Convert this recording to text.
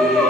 Oh,